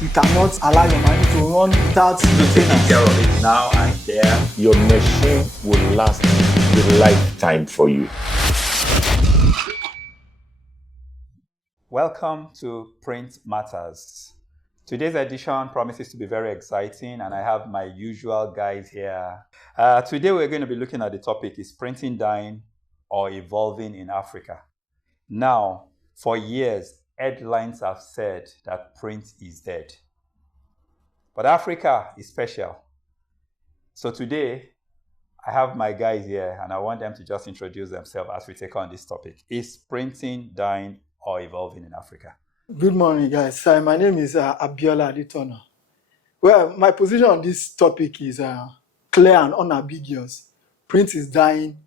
You cannot allow your money to run without Taking care of it now and there, your machine will last a lifetime for you. Welcome to Print Matters. Today's edition promises to be very exciting, and I have my usual guys here. Today we're going to be looking at the topic, is printing dying or evolving in Africa? Now, for years, headlines have said that print is dead. But Africa is special. So today, I have my guys here, and I want them to just introduce themselves as we take on this topic. Is printing dying or evolving in Africa? Good morning, guys. My name is Abiola Aditono. Well, my position on this topic is clear and unambiguous. Print is dying.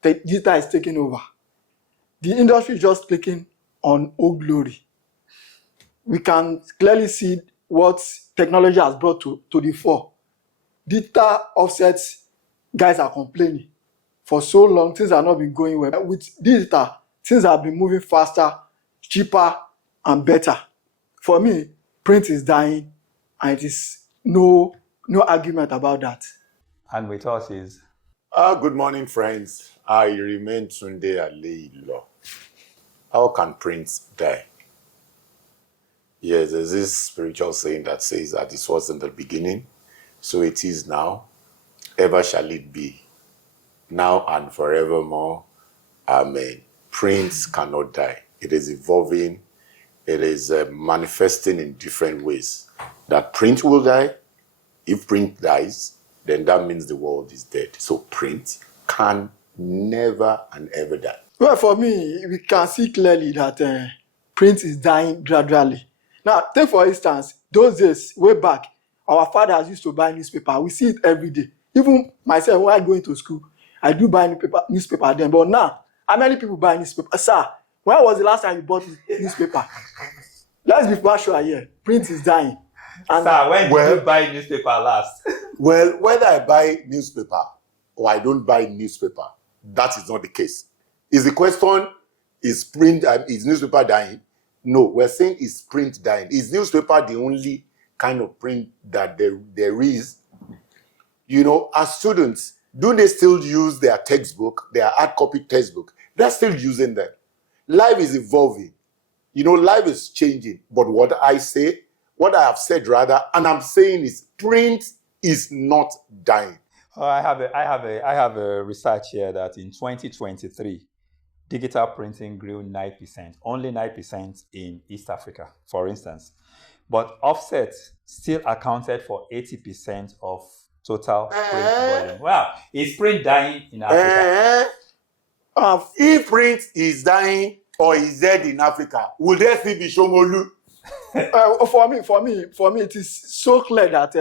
Digital is taking over. The industry is just clicking on Old Glory. We can clearly see what technology has brought to the fore. Digital offsets, guys are complaining. For so long, things have not been going well. With digital, things have been moving faster, cheaper, and better. For me, print is dying, and it is no argument about that. And with us is... Good morning, friends. I remain Tunde Aleilo. How can print die? Yes, there's this spiritual saying that says that it was in the beginning, so it is now, ever shall it be, now and forevermore. Amen. Print cannot die. It is evolving. It is manifesting in different ways. That print will die. If print dies, then that means the world is dead. So print can never and ever die. Well, for me, we can see clearly that print is dying gradually. Now, take for instance, those days, way back, our fathers used to buy newspaper. We see it every day. Even myself, when I go into school, I do buy newspaper then. But now, how many people buy newspaper? Sir, when was the last time you bought newspaper? Let's be partial here. Print is dying. And sir, when did you buy newspaper last? Well, whether I buy newspaper or I don't buy newspaper, that is not the case. Is the question, is newspaper dying? No, we're saying is print dying. Is newspaper the only kind of print that there is? You know, as students, do they still use their textbook, their hard copy textbook? They're still using them. Life is evolving. You know, life is changing. But what I have said rather, and I'm saying is print is not dying. I have a research here that in 2023, digital printing grew 9%, only 9% in East Africa, for instance. But offset still accounted for 80% of total print volume. Well, is print dying in Africa? If print is dying or is dead in Africa, will there still be Shomolu? For me, it is so clear that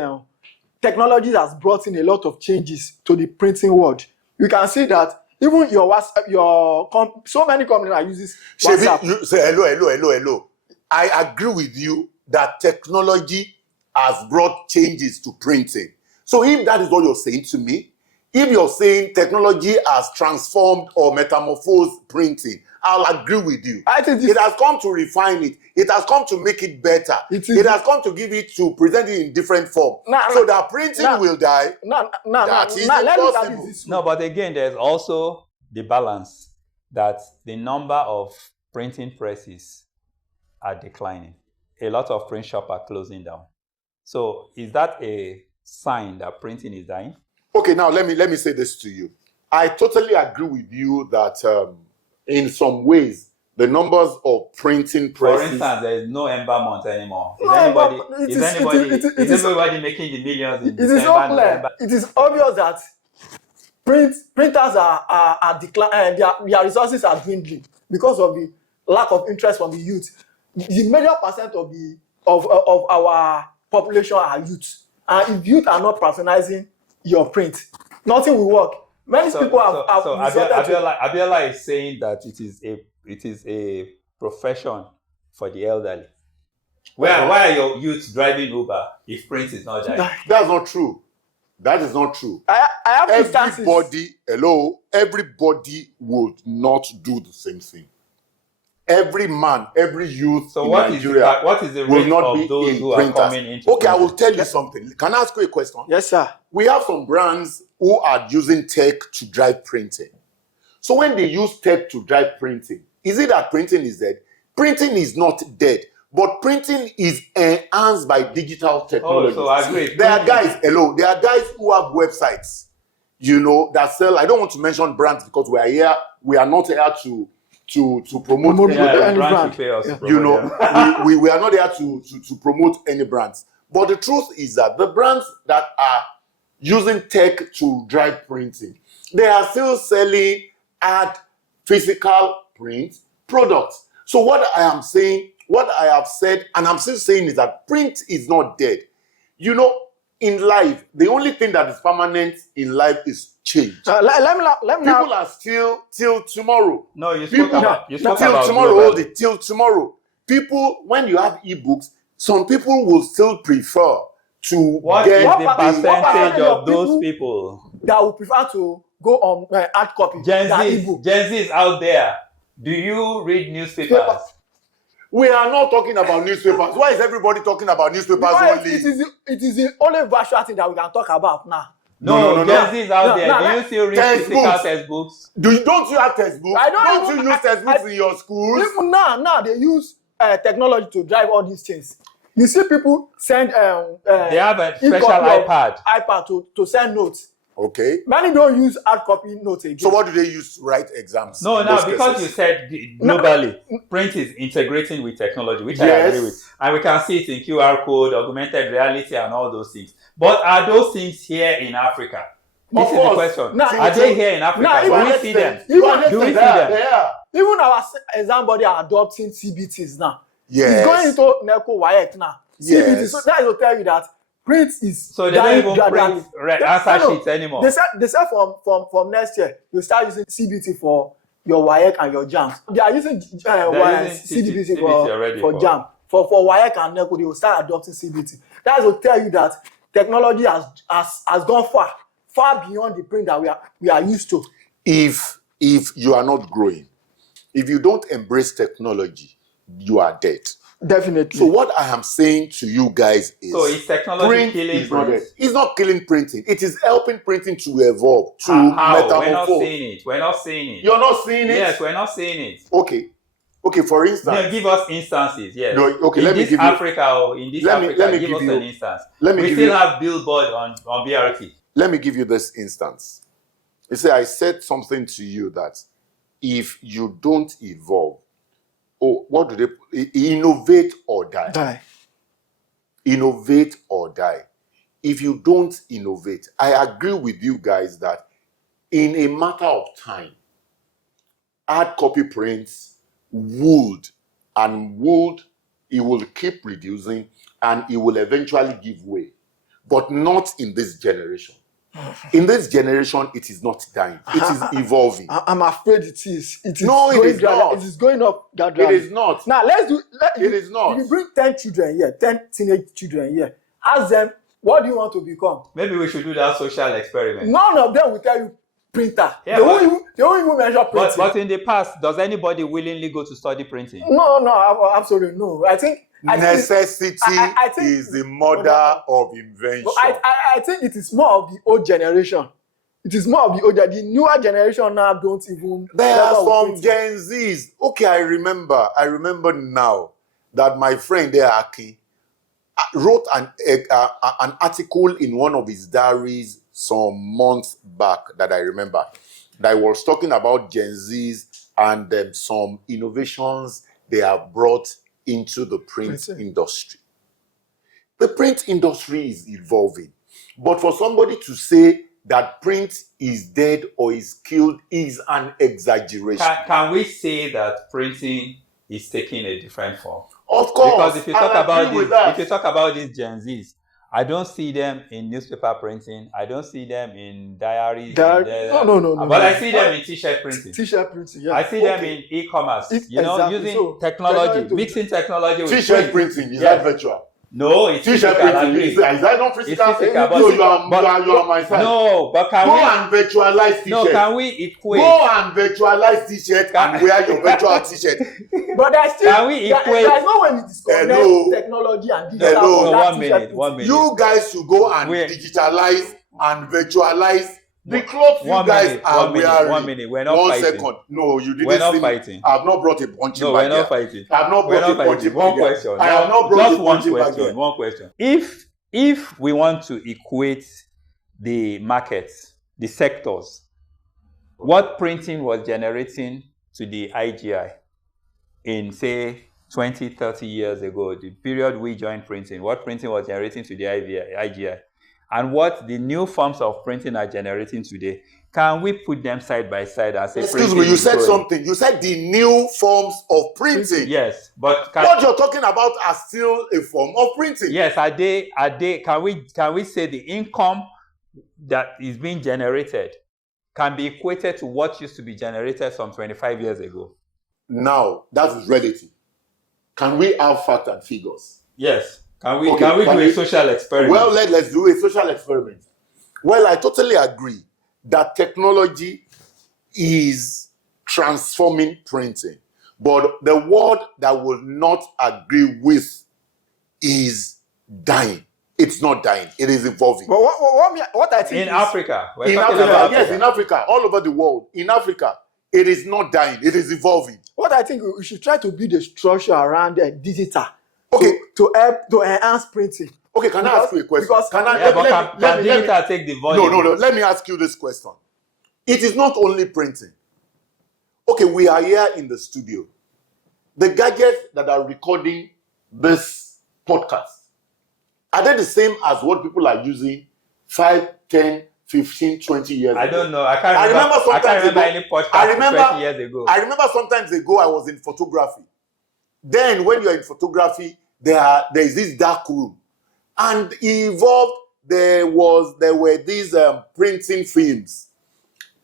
technology has brought in a lot of changes to the printing world. You can see that even your WhatsApp, so many companies are using WhatsApp. You say hello. I agree with you that technology has brought changes to printing. So if that is what you're saying to me, if you're saying technology has transformed or metamorphosed printing, I'll agree with you. I think it has come to refine it. It has come to make it better. It has come to give it to present it in different form. So that printing will die. That is impossible. No, but again, there's also the balance that the number of printing presses are declining. A lot of print shops are closing down. So is that a sign that printing is dying? Okay, now let me say this to you. I totally agree with you that in some ways, the numbers of printing presses... For instance, there is no Ember month anymore. Is everybody making the millions in December, November? It is obvious that printers are declining, their resources are dwindling because of the lack of interest from the youth. The major percent of our population are youth. And if youth are not patronizing your print, nothing will work. Many people have Abiola is saying that it is a profession for the elderly. Why are your youth driving Uber if print is not dying? That's not true. That is not true. I have everybody would not do the same thing. every man, every youth So in what Nigeria is the will rate not of be those in who are printers. coming into Okay, I will printing? tell you something. Can I ask you a question? Yes, sir. We have some brands who are using tech to drive printing. So when they use tech to drive printing, is it that printing is dead? Printing is not dead, but printing is enhanced by digital technology. Oh, so I agree. There are guys who have websites, that sell. I don't want to mention brands because we are not here to promote any brands brand. should pay us to Yeah. promote them. we are not here to promote any brands. But the truth is that the brands that are using tech to drive printing, they are still selling hard physical print products. So what I am saying, what I have said, and I'm still saying is that print is not dead. In life, the only thing that is permanent in life is change. Let me now. People are still till tomorrow. No, you People spoke about till tomorrow, globally. hold it, till tomorrow. People, when you have ebooks, some people will still prefer to What get is the what percentage of those people people? that would prefer to go on hard copy Gen than Z ebook. is out there. Do you read newspapers? We are not talking about newspapers. Why is everybody talking about newspapers Because only? it is the only virtual thing that we can talk about now. No. Gen Z is out there. No, Do you still read physical textbooks? Don't you have textbooks? I don't Don't even- you use textbooks in your schools? Even now they use technology to drive all these things. You see people send They have a special e-copy of iPad. to send notes. Okay. Many don't use hard copy notes again. So what do they use to write exams? No, in now most because cases? you said globally, print is integrating with technology, which I agree with. And we can see it in QR code, augmented reality, and all those things. But are those things here in Africa? This is the question. Now, Are they here in Africa? now, Do we even- see them? even- Do we see them? Yeah. Even our exam body are adopting CBTs now. Yes. It's going into NECO WAEC now. Yes. CBT. So that is to tell you that print is So they don't dying even gradually. print answer sheets anymore. They said from next year you start using CBT for your WAEC and your JAM. They are using using CBT already for JAM. For WAEC and NECO, they will start adopting CBT. That is to tell you that technology has gone far beyond the print that we are used to. If you are not growing, if you don't embrace technology, you are dead. Definitely. So what I am saying to you guys is, So is technology print killing is not print? dead. It's not killing printing. It is helping printing to evolve, to How? We're not metamorphose. seeing it. We're not seeing it. You're not seeing it? Yes, we're not seeing it. Okay, for instance. Then give us instances. Yes. No, okay, in let me this give you- Africa, or in this let me Africa, give give us you- an instance. let me We give still you- have billboard on BRT. Let me give you this instance. You see, I said something to you that if you don't evolve, what do they innovate or die? Die. Innovate or die. If you don't innovate, I agree with you guys that in a matter of time, hard copy prints would, it will keep reducing and it will eventually give way. But not in this generation. In this generation, it is not dying. It is evolving. I'm afraid it is. It is No, it going is not. It is going up gradually. It is not. Now It is not. If you bring 10 children here, 10 teenage children here, ask them, what do you want to become? Maybe we should do that social experiment. None of them will tell you printer. Yeah, they won't even mention printing. But in the past, does anybody willingly go to study printing? No, absolutely no. I think Necessity I think- is the mother of invention. I think it is more of the old generation. It is more of the older. The newer generation now don't even. There are bother some with Gen printing. Zs. Okay, I remember now that my friend there, Aki, wrote an article in one of his diaries some months back that I remember, that was talking about Gen Zs and some innovations they have brought into the print industry. The print industry is evolving, but for somebody to say that print is dead or is killed is an exaggeration. Can we say that printing is taking a different form? Of course, Because if you talk I about agree with this, that. if you talk about these Gen Zs, I don't see them in newspaper printing. I don't see them in diaries. No. But I see them in t-shirt printing. T-shirt printing. Yeah. I see them in e-commerce. Exactly. Using So, technology, technology- mixing technology with T-shirt print. printing is Yeah. that virtual? No, it's T-shirt physical. I printing. agree. Is that not physical? It's physical, but- So you are but- on my side. No, but can Go we? and virtualize T-shirt. No, can we equate? Go and virtualize T-shirt and wear your virtual T-shirt. But there's still Can we equate? there's no way we disconnect Hello. technology and digital. Hello. from No, that 1 t-shirt minute. 1 minute. You guys should go and Wait. digitalize and virtualize the clothes you 1 guys minute. are 1 minute. wearing. 1 minute. We're not 1 fighting. second. No, you didn't We're not see me. fighting. I have not brought a punching No, bag we're not here. fighting. I have not We're brought not a punching fighting. bag One here. question. I have not brought Just a one punching bag question. here. One question. If we want to equate the markets, the sectors, what printing was generating to the IGI in, say, 20, 30 years ago, the period we joined printing, what printing was generating to the IGI, and what the new forms of printing are generating today, can we put them side by side and say, Excuse printing me, you is said growing? something. You said the new forms of printing. Yes, but What you're talking about are still a form of printing. yes, are they? Can we say the income that is being generated can be equated to what used to be generated some 25 years ago? Now, that is relative. Can we have facts and figures? Yes. Can we Okay, can we can do we- a social experiment? Well, let's do a social experiment. Well, I totally agree that technology is transforming printing. But the word that I will not agree with is dying. It's not dying. It is evolving. But what I think in is, Africa. We're In talking Africa, about yes, Africa. in Africa, all over the world. In Africa, it is not dying. It is evolving. what I think we should try to build a structure around digital. Okay. To help to enhance printing. Okay, can I ask you a question? Because- Can I, Yeah, but let can me- digital take the volume? No. Let me ask you this question. It is not only printing. Okay, we are here in the studio. The gadgets that are recording this podcast, are they the same as what people are using 5, 10, 15, 20 years ago? I don't know. I can't I remember. remember I can't sometimes remember ago- any podcast I remember- 20 years ago. I remember sometimes ago I was in photography. Then when you're in photography, there is this dark room. And it evolved, there were these printing films,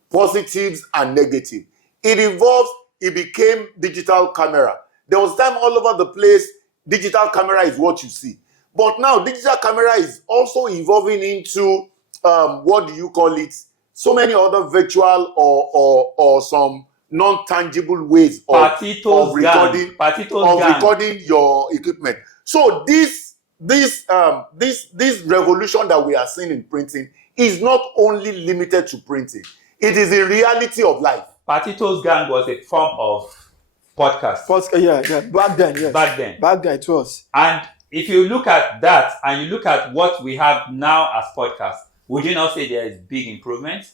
positives and negative. It evolved, it became digital camera. There was time all over the place, digital camera is what you see. But now digital camera is also evolving into, what do you call it? So many other virtual or some non-tangible ways of recording recording your equipment. So this revolution that we are seeing in printing is not only limited to printing. It is a reality of life. Patito's gang was a form of podcast. Yeah. Back then, yes. Back then. It was. And if you look at that and you look at what we have now as podcasts, would you not say there is big improvement?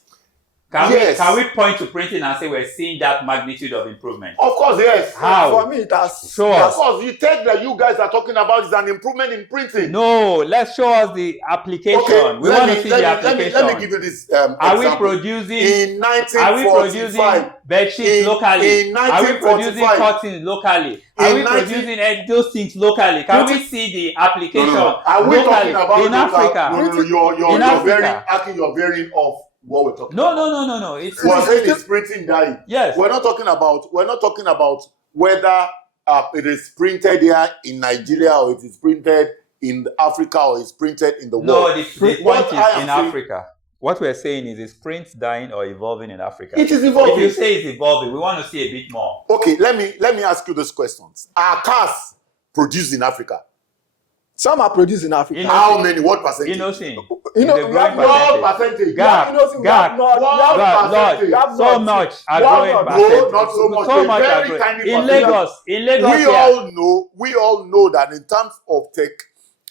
Yes. Can we point to printing and say we're seeing that magnitude of improvement? Of course, yes. How? For me, it has. Show Of us. course, you take that you guys are talking about is an improvement in printing. No, let's show us the application. Okay, We want to see the let application. me give you this Are we example. producing? In Are we producing 1945, bed sheets locally? in Are we producing 1945, curtains locally? Are we 19 producing those things locally? Can we see the application Are we talking locally about in Africa? No, you're In Africa. you're veering off what we're talking No. about. We're saying it's printing dying. Yes. We're not talking about whether it is printed here in Nigeria or it is printed in Africa or it's printed in the world. No, the point What is I am in saying- Africa. What we're saying is print dying or evolving in Africa? It is If evolving. you say it's evolving, we want to see a bit more. Okay, let me ask you this questions. Are cars produced in Africa? Some are produced in Africa. In- How many? What percentage? Innocent. You know, It's a we growing have What percentage. percentage? Gap, Innocent, gap, we have not- What percentage? we have so not- much are One growing of- No, percentage. not so much. So A much are very growing. tiny In percentage. Lagos, We all know that in terms of tech,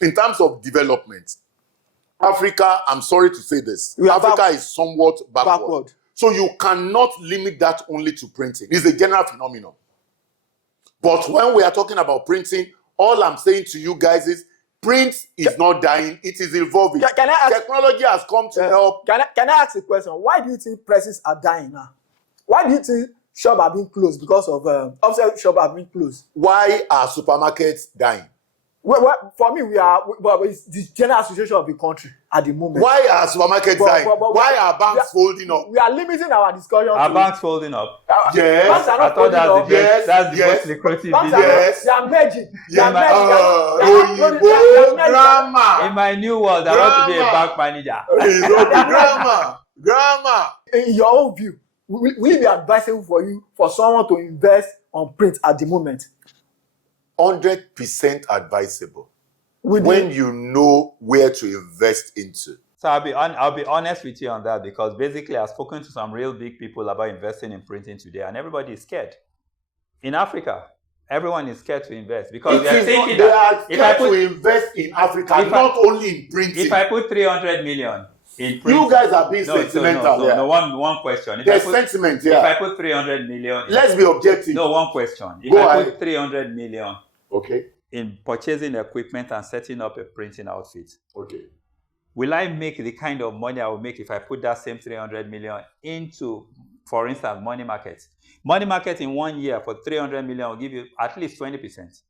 in terms of development, Africa, I'm sorry to say this, We are Africa is somewhat backward. backward. So you cannot limit that only to printing. It's a general phenomenon. But when we are talking about printing, all I'm saying to you guys is print is not dying, it is evolving. Can I ask? Technology has come to help. Can I ask a question? Why do you think presses are dying now? Why do you think shops are being closed because of offset shops are being closed? Why are supermarkets dying? Well, for me, but it's the general situation of the country at the moment. Why are supermarkets dying? Why are banks folding up? We are limiting our discussion. Are banks folding up? Yes. Banks are not I thought folding up. that's the most lucrative Banks business. are merging. They are Oyinbo grammar. In my new world, I want to be a bank manager. Grammar. In your own view, will it be advisable for someone to invest on print at the moment? 100% advisable when you know where to invest into. So I'll be honest with you on that, because basically I've spoken to some real big people about investing in printing today, and everybody is scared. In Africa, everyone is scared to invest because they are thinking they are scared to invest in Africa, not only in printing. If I put 300 million in printing, you guys are being sentimental. No, one question. There's sentiment here. If I put 300 million, let's be objective. No, one question. If I put 300 million. Okay. In purchasing equipment and setting up a printing outfit. Okay. Will I make the kind of money I will make if I put that same 300 million into, for instance, money market? Money market in 1 year for 300 million will give you at least 20%.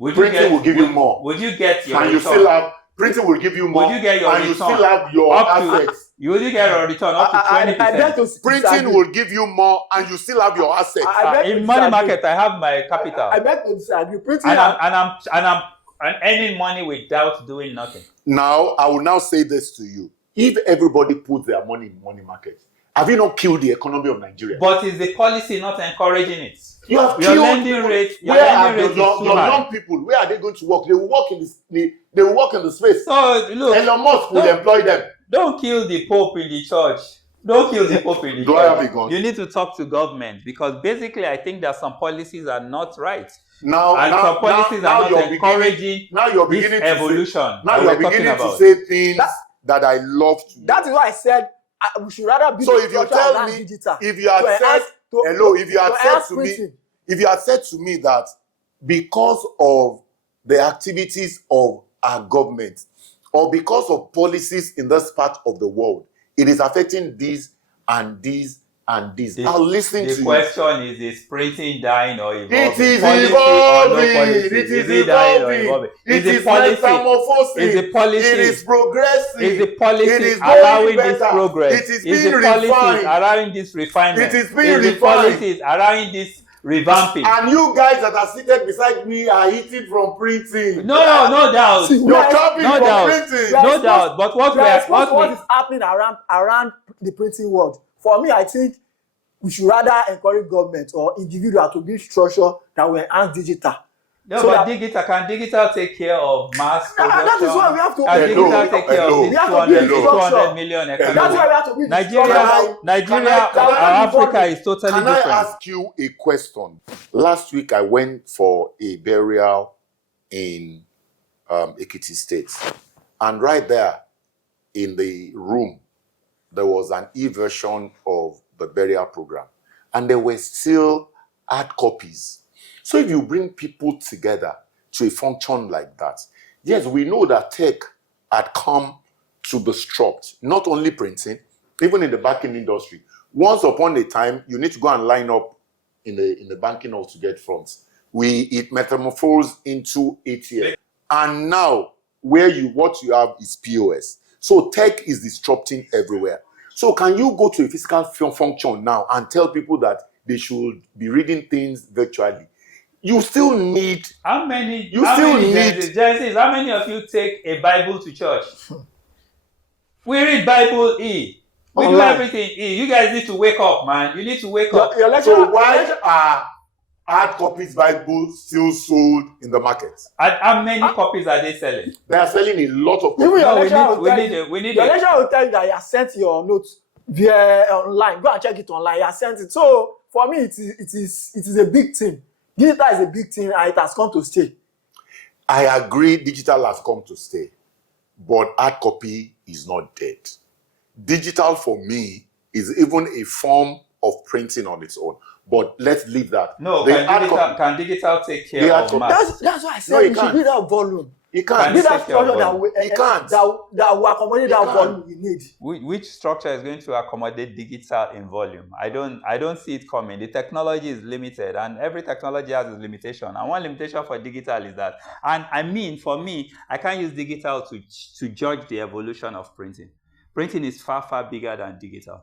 Printing will give you more. Would you get your return? You still have printing will give you more. Would you get your and return? You still have your assets. Will you get your return up to 20%? Printing will give you more and you still have your assets. In money market, I have my capital. I bet to disagree. Printing and I'm earning money without doing nothing. Now, I will now say this to you. If everybody puts their money in money market, have you not killed the economy of Nigeria? But is the policy not encouraging it? You have your killed lending rate. Your young people, where are they going to work? They will work in they will work in the space. So look, Elon Musk will employ them. Don't kill the Pope in the church. Don't kill the Pope in the church. I have a gun? You need to talk to government, because basically I think that some policies are not right. Some policies are not encouraging this evolution. Now you're beginning to say things that I love to. That is why I said we should rather be. So if you tell me, if you had said if you had said to me that because of the activities of our government or because of policies in this part of the world, it is affecting these and these and this. I'll listen to you. The question is printing dying or evolving? It is evolving. It is evolving. It is metamorphosing. Is the policy? It is progressing. Is the policy allowing this progress? It is being refined. Allowing this refinement? It is being refined. Is the policies allowing this revamping? And you guys that are seated beside me are eating from printing. No doubt. You're copying from printing. No doubt. But what is happening around the printing world? For me, I think we should rather encourage government or individual to build structure that will enhance digital. No, so but can digital take care of mass production? That is why we have to. Can digital take care of this 200 million economy? That's why we have to build Nigeria, Africa is totally different. Can I ask you a question? Last week, I went for a burial in Ekiti State. And right there in the room, there was an e-version of the burial program. And there were still hard copies. So if you bring people together to a function like that, yes, we know that tech had come to disrupt not only printing, even in the banking industry. Once upon a time, you need to go and line up in the banking hall to get funds. It metamorphosed into ATM. And now, what you have is POS. So tech is disrupting everywhere. So can you go to a physical function now and tell people that they should be reading things virtually? You still need. How many of you take a Bible to church? We read Bible E. We do everything E. You guys need to wake up, man. You need to wake up. So why are hard copies Bible still sold in the market? How many copies are they selling? They are selling a lot of copies. We need. Your lecturer will tell you that you have sent your notes via online. Go and check it online. You have sent it. So for me, it is a big thing. Digital is a big thing, and it has come to stay. I agree, digital has come to stay, but hard copy is not dead. Digital for me is even a form of printing on its own. But let's leave that. No, can digital take care of mass? That's why I said we should build that volume. He Can can't. you Digital take care of structure that volume? will, He can't. that will accommodate that can't. volume we need. Which structure is going to accommodate digital in volume? I don't see it coming. The technology is limited, and every technology has its limitation. And one limitation for digital is that, and I mean, for me, I can't use digital to judge the evolution of printing. Printing is far, far bigger than digital,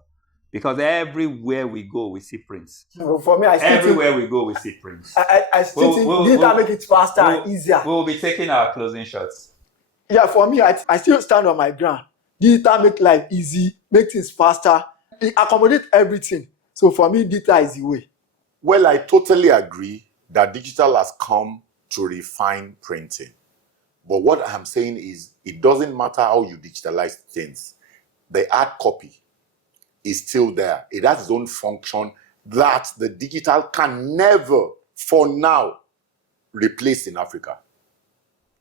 because everywhere we go, we see prints. For me, I still Everywhere think, we go, we see prints. I still think digital make it faster and easier. We will be taking our closing shots. Yeah, for me, I still stand on my ground. Digital make life easy, make things faster, it accommodate everything. So for me, digital is the way. Well, I totally agree that digital has come to refine printing. But what I'm saying is, it doesn't matter how you digitalize things. The hard copy is still there. It has its own function that the digital can never, for now, replace in Africa.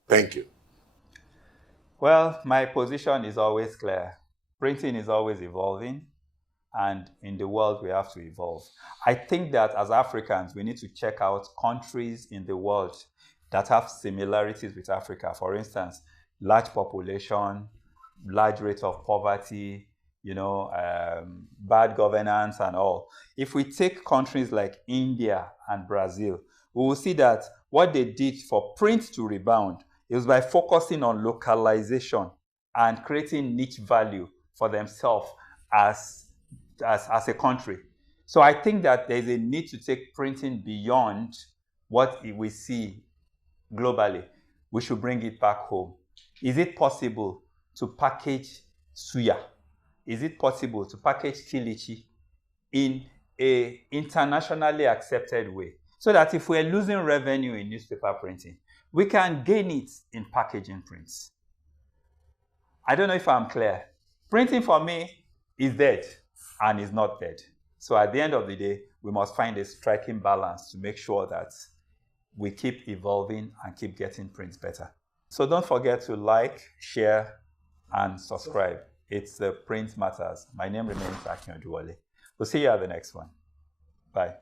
Thank you. Well, my position is always clear. Printing is always evolving, and in the world, we have to evolve. I think that as Africans, we need to check out countries in the world that have similarities with Africa. For instance, large population, large rate of poverty, bad governance and all. If we take countries like India and Brazil, we will see that what they did for print to rebound is by focusing on localization and creating niche value for themselves as a country. So I think that there's a need to take printing beyond what we see globally. We should bring it back home. Is it possible to package suya? Is it possible to package kilichi in an internationally accepted way? So that if we're losing revenue in newspaper printing, we can gain it in packaging prints. I don't know if I'm clear. Printing for me is dead and is not dead. So at the end of the day, we must find a striking balance to make sure that we keep evolving and keep getting prints better. So don't forget to like, share, and subscribe. It's the Print Matters. My name remains Akin Oduwole. We'll see you at the next one. Bye.